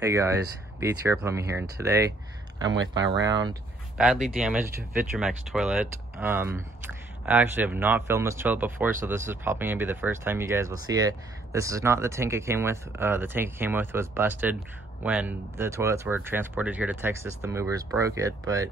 Hey guys, BTR Plumbing here, and today I'm with my round, badly damaged Vitromex toilet. I actually have not filmed this toilet before, so this is probably going to be the first time you guys will see it. This is not the tank it came with. The tank it came with was busted when the toilets were transported here to Texas. The movers broke it, but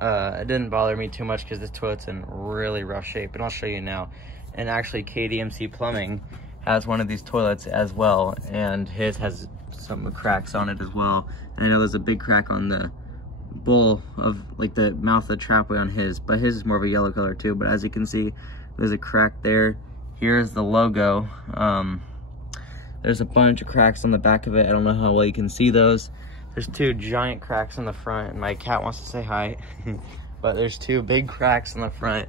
it didn't bother me too much because this toilet's in really rough shape, and I'll show you now. And actually, KDMC Plumbing has one of these toilets as well, and his has some cracks on it as well. And I know there's a big crack on the bowl of like the mouth of the trapway on his, but his is more of a yellow color too. But as you can see, there's a crack there. Here's the logo. There's a bunch of cracks on the back of it. I don't know how well you can see those. There's two giant cracks on the front, and my cat wants to say hi. But there's two big cracks on the front.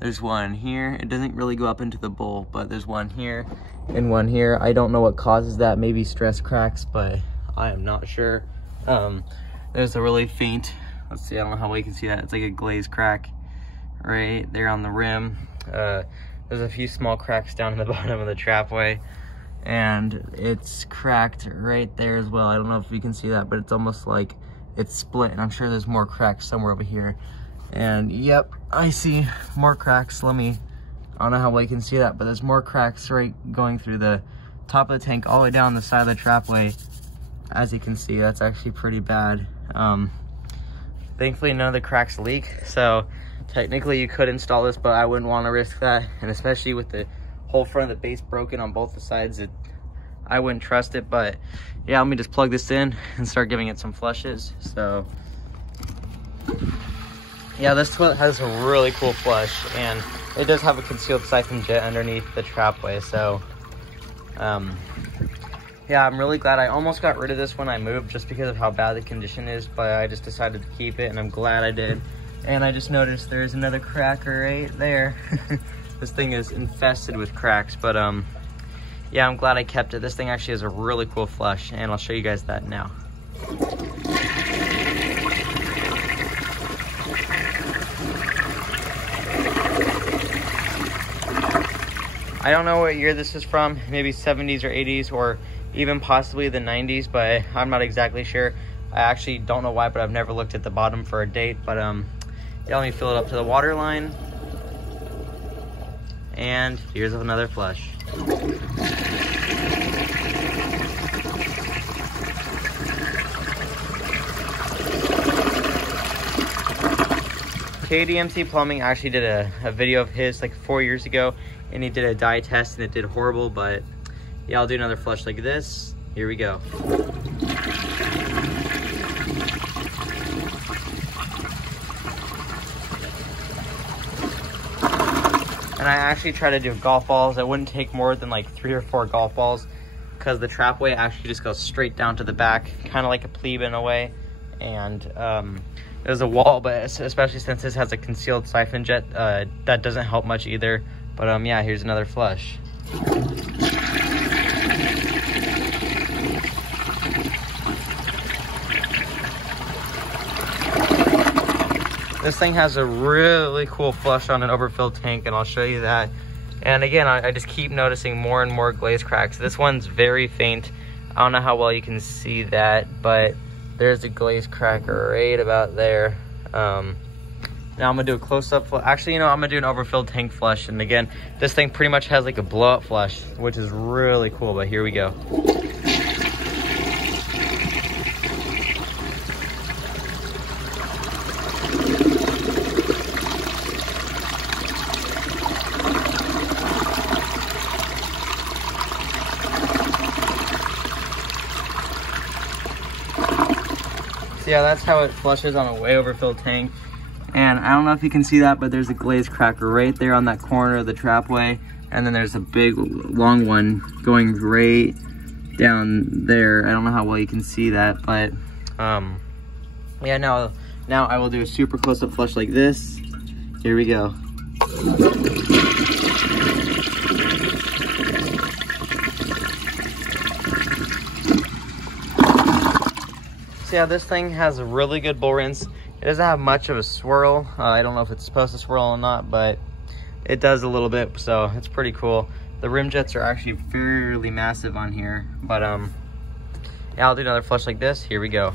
There's one here. It doesn't really go up into the bowl, but there's one here and one here. I don't know what causes that. Maybe stress cracks, but I am not sure. There's a really faint, let's see, I don't know how well you can see that. It's like a glazed crack right there on the rim. There's a few small cracks down in the bottom of the trapway, and it's cracked right there as well. I don't know if you can see that, but it's almost like it's split, and I'm sure there's more cracks somewhere over here. And yep, I see more cracks. I don't know how well you can see that, but there's more cracks right going through the top of the tank all the way down the side of the trapway. As you can see, that's actually pretty bad. Thankfully none of the cracks leak, so technically you could install this, but I wouldn't want to risk that. And especially with the whole front of the base broken on both the sides, I wouldn't trust it. But yeah, let me just plug this in and start giving it some flushes. So yeah, this toilet has a really cool flush, and it does have a concealed siphon jet underneath the trapway. So yeah, I'm really glad. I almost got rid of this when I moved just because of how bad the condition is, but I just decided to keep it, and I'm glad I did. And I just noticed there's another cracker right there. This thing is infested with cracks, but yeah, I'm glad I kept it. This thing actually has a really cool flush, and I'll show you guys that now. I don't know what year this is from, maybe 70s or 80s, or even possibly the 90s, but I'm not exactly sure. I actually don't know why, but I've never looked at the bottom for a date. But yeah, let me fill it up to the water line. And here's another flush. KDMC Plumbing actually did a video of his like 4 years ago, and he did a dye test and it did horrible. But yeah, I'll do another flush like this. Here we go. And I actually try to do golf balls. It wouldn't take more than like 3 or 4 golf balls, because the trapway actually just goes straight down to the back, kind of like a plebe in a way. And there's a wall, but especially since this has a concealed siphon jet, that doesn't help much either. But yeah, here's another flush. This thing has a really cool flush on an overfilled tank, and I'll show you that. And again, I just keep noticing more and more glaze cracks. This one's very faint. I don't know how well you can see that, but there's a glaze crack right about there. Now I'm gonna do a close-up. Actually, you know, I'm gonna do an overfilled tank flush. And again, this thing pretty much has like a blow-up flush, which is really cool. But here we go. Yeah, that's how it flushes on a way overfilled tank. And I don't know if you can see that, but there's a glaze cracker right there on that corner of the trapway. And then there's a big long one going right down there. I don't know how well you can see that, but yeah, now I will do a super close-up flush like this. Here we go. So yeah, this thing has a really good bowl rinse. It doesn't have much of a swirl. I don't know if it's supposed to swirl or not, but it does a little bit, so it's pretty cool. The rim jets are actually fairly massive on here, but And I'll do another flush like this. Here we go.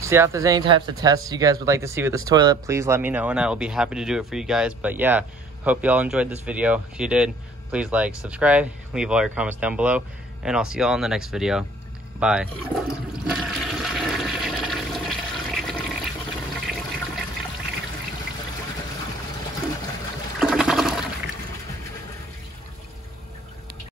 So yeah, if there's any types of tests you guys would like to see with this toilet, please let me know and I will be happy to do it for you guys. But yeah, hope you all enjoyed this video. If you did, please like, subscribe, leave all your comments down below, and I'll see you all in the next video. Bye.